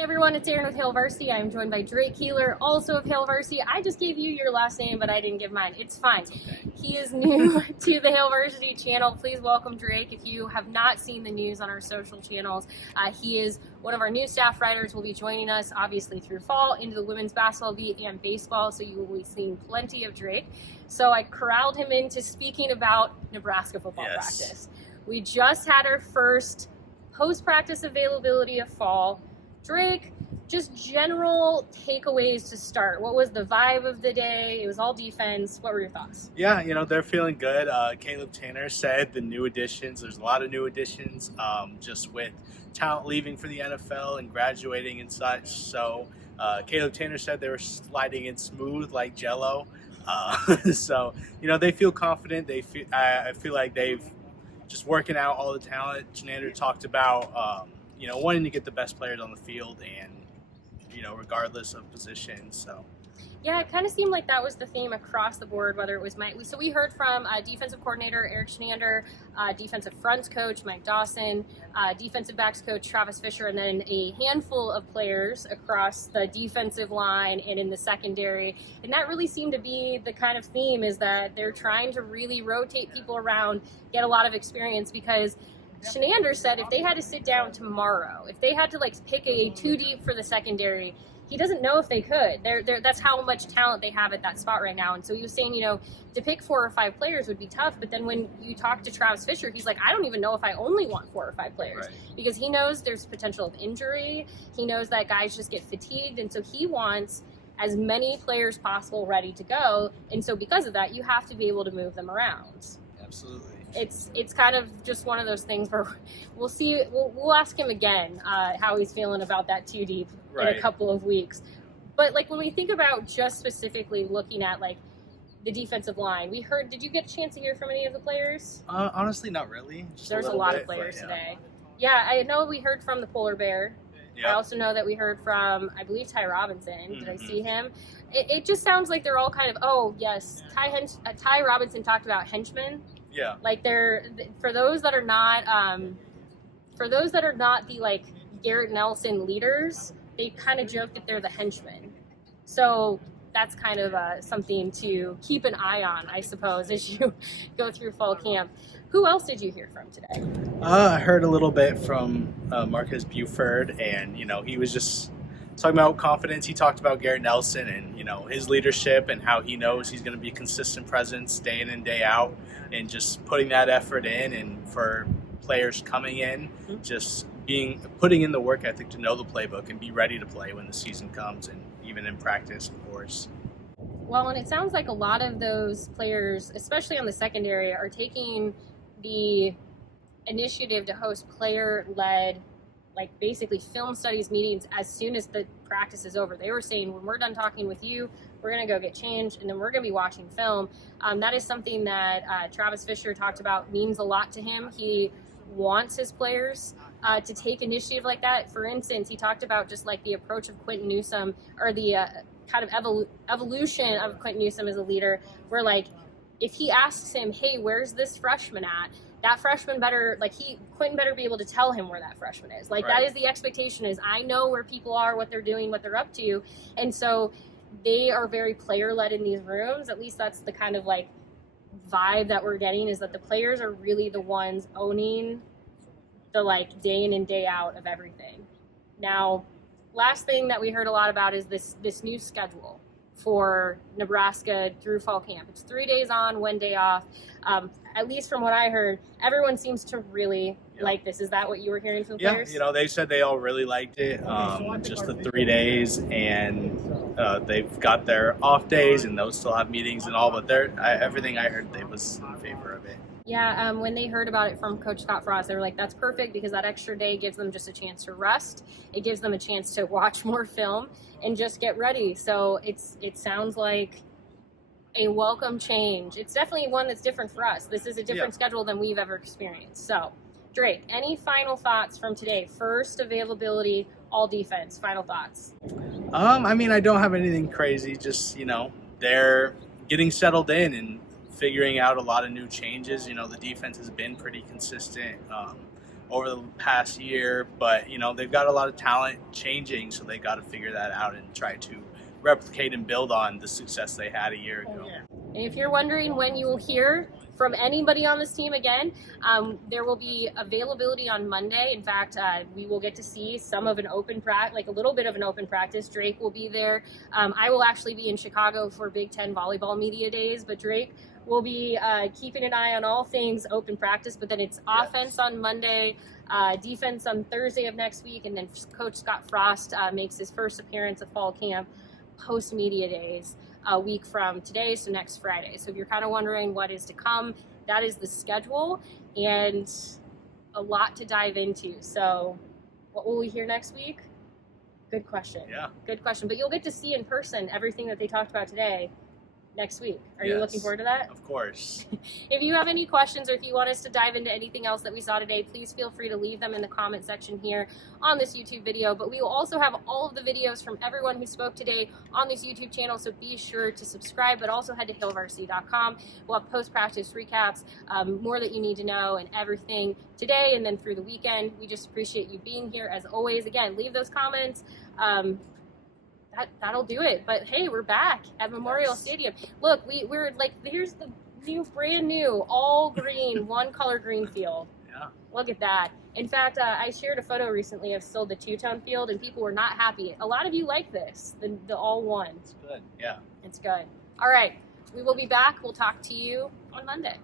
Hey everyone, it's Erin with Hail Varsity. I'm joined by Drake Keeler, also of Hail Varsity. I just gave you your last name, but I didn't give mine. It's fine. He is new to the Hail Varsity channel. Please welcome Drake. If you have not seen the news on our social channels, he is one of our new staff writers. Will be joining us, obviously, through fall into the women's basketball beat and baseball, so you will be seeing plenty of Drake. So I corralled him into speaking about Nebraska football practice. We just had our first post-practice availability of fall. Drake, just general takeaways to start. What was the vibe of the day? It was all defense. What were your thoughts? Yeah, they're feeling good. Caleb Tanner said the new additions, there's a lot of new additions, just with talent leaving for the NFL and graduating and such. So Caleb Tanner said they were sliding in smooth like Jell-O. So, they feel confident. I feel like they've just working out all the talent. Chinander talked about, wanting to get the best players on the field and, regardless of position. So, yeah, it kind of seemed like that was the theme across the board, whether it was So we heard from defensive coordinator Erik Chinander, defensive fronts coach Mike Dawson, defensive backs coach Travis Fisher, and then a handful of players across the defensive line and in the secondary. And that really seemed to be the kind of theme, is that they're trying to really rotate people around, get a lot of experience, because Chinander said if they had to sit down tomorrow, if they had to pick a two deep for the secondary, he doesn't know if they could. That's how much talent they have at that spot right now. And so he was saying, to pick 4 or 5 players would be tough. But then when you talk to Travis Fisher, he's like, I don't even know if I only want 4 or 5 players, because he knows there's potential of injury. He knows that guys just get fatigued. And so he wants as many players possible ready to go. And so because of that, you have to be able to move them around. Absolutely. It's kind of just one of those things where we'll see. We'll ask him again how he's feeling about that 2 deep in a couple of weeks. But when we think about just specifically looking at the defensive line, we heard. Did you get a chance to hear from any of the players? Honestly, not really. There's a lot of players today. Yeah, I know we heard from the Polar Bear. Yep. I also know that we heard from, I believe, Ty Robinson. Mm-hmm. Did I see him? It just sounds like they're all kind of, oh yes, Ty Robinson talked about henchmen. Yeah. They're for those that are not the Garrett Nelson leaders, they kind of joke that they're the henchmen. So that's kind of something to keep an eye on, I suppose, as you go through fall camp. Who else did you hear from today? I heard a little bit from Marcus Buford, and he was just talking about confidence. He talked about Garrett Nelson and his leadership and how he knows he's going to be a consistent presence day in and day out, and just putting that effort in, and for players coming in, just putting in the work ethic to know the playbook and be ready to play when the season comes, and even in practice, of course. Well, and it sounds like a lot of those players, especially on the secondary, are taking the initiative to host player-led, basically film studies meetings as soon as the practice is over. They were saying, when we're done talking with you, we're going to go get changed, and then we're going to be watching film. That is something that Travis Fisher talked about means a lot to him. He wants his players to take initiative like that. For instance, he talked about just the approach of Quentin Newsome, or the kind of evolution of Quentin Newsome as a leader, where if he asks him, hey, where's this freshman at? That freshman better, Quentin better be able to tell him where that freshman is. That is the expectation, is I know where people are, what they're doing, what they're up to. And so they are very player-led in these rooms. At least that's the kind of vibe that we're getting, is that the players are really the ones owning the day in and day out of everything. Now, last thing that we heard a lot about is this new schedule for Nebraska through fall camp. It's 3 days on, 1 day off. At least from what I heard, everyone seems to really like this. Is that what you were hearing from the players? Yeah, they said they all really liked it. Just the 3 days, and they've got their off days, and those still have meetings and all. But everything I heard, they was in favor of it. Yeah, when they heard about it from Coach Scott Frost, they were like, that's perfect, because that extra day gives them just a chance to rest. It gives them a chance to watch more film and just get ready. So it sounds like a welcome change. It's definitely one that's different for us. This is a different schedule than we've ever experienced. So, Drake, any final thoughts from today? First availability, all defense. Final thoughts? I don't have anything crazy. Just, they're getting settled in and figuring out a lot of new changes. The defense has been pretty consistent. over the past year, but they've got a lot of talent changing, so they got to figure that out and try to replicate and build on the success they had a year ago. And if you're wondering when you will hear from anybody on this team again, there will be availability on Monday. In fact, we will get to see some of an open practice, like a little bit of an open practice. Drake will be there. I will actually be in Chicago for Big Ten volleyball media days, but Drake will be keeping an eye on all things open practice. But then it's offense on Monday, defense on Thursday of next week, and then Coach Scott Frost makes his first appearance at fall camp post media days a week from today, so next Friday. So if you're kind of wondering what is to come, that is the schedule and a lot to dive into. So what will we hear next week? Good question. Yeah. Good question. But you'll get to see in person everything that they talked about today next week. Are you looking forward to that? Of course. If you have any questions or if you want us to dive into anything else that we saw today, please feel free to leave them in the comment section here on this YouTube video. But we will also have all of the videos from everyone who spoke today on this YouTube channel, so be sure to subscribe, but also head to hailvarsity.com. We'll have post-practice recaps, more that you need to know, and everything today and then through the weekend. We just appreciate you being here as always. Again, leave those comments. That'll do it. But hey, we're back at Memorial Stadium. Look, we're like, here's the brand new all green, one color green field. Yeah. Look at that. In fact, I shared a photo recently of still the two-tone field, and people were not happy. A lot of you like this, the all one. It's good. Yeah. It's good. All right, we will be back. We'll talk to you on Monday.